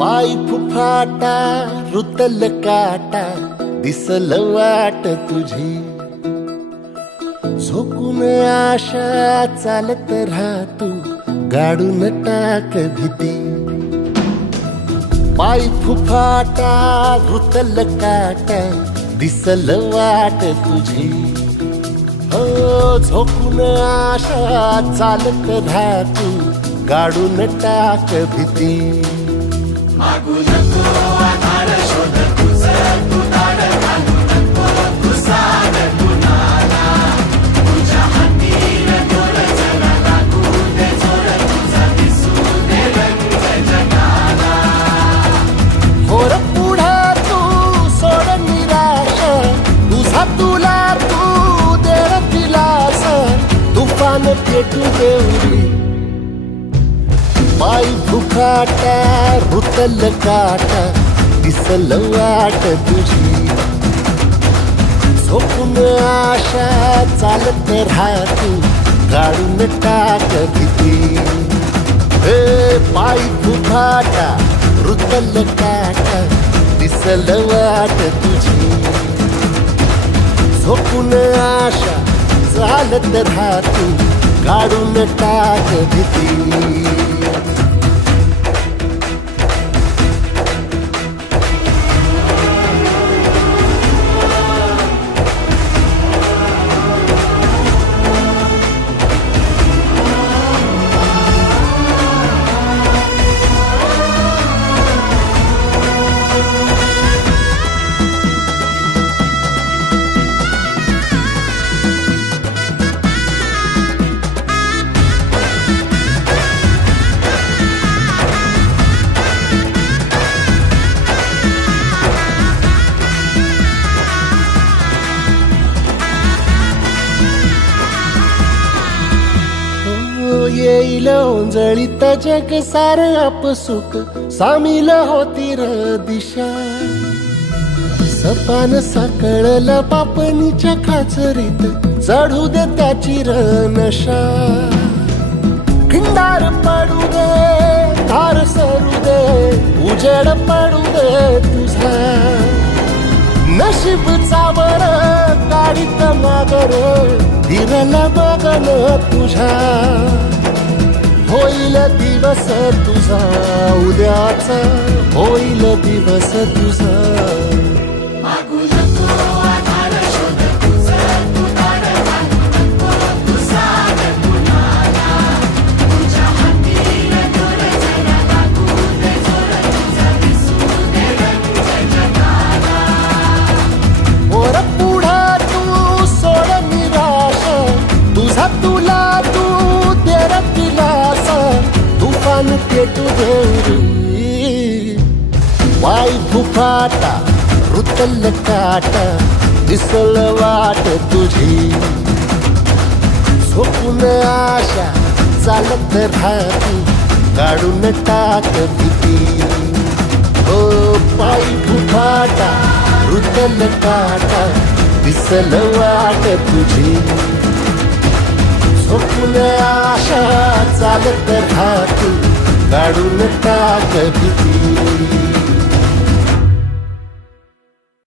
पाय फुफाटा रुतल काटा दिसल वाट तुझी झोकून आशा चालत राहतू गाडून टाक भीती पाय फुफाटा रुतल काटा दिसल वाट तुझी हो झोकून आशा चालत राहतू गाडून टाक भीती मागू नको आधार शोध तुझं तू दाड घालू नको तू साध कुणाला तुझ्या हातीन दोर जरा लागू दे जोर तुझा दिसू दे रंग जगाला होर पुढे तू सोड निराश तुझा तुला तू दे दिलास तुफान पेटू देऊरी पाय फुफाटा रुतल काटा दिसल वाट तुझी झोपून आशा चालत राहतू गाडून टाक भीती पाय फुफाटा रुतल काटा दिसल वाट तुझी झोपून आशा चालत राहतू गाडून टाक भीती येईल ओंजळीत जग सार आपसुक सामील होती र दिशा सपान साकळल पापणीच्या खाचरीत चढू दे त्याची र नशा खिंडार पडू दे धार सरू दे उजेड पडू दे तुझा नशीब चावर गाडीत मागर दिरला बघन तुझ्या होईल दिवस तुझा उद्याचा होईल दिवस तुझा मागू नको आधार शोध तुझं तू दाड घालू नको तू साध कुणाला तुझ्या हातीन दोर जरा लागू दे जोर तुझा दिसू दे रंग जगाला वर पुढे तू सोड निराश तुझा तुला तू देर दिलास तुफान पेटू देऊरी पाय फुफाटा रुतल काटा दिसल वाट तुझी झोपून आशा चालत राहतू गाडून टाक भीती हो पाय फुफाटा रुतल काटा दिसल वाट तुझी झोपून आशा चालत राहतू गाडून टाक भीती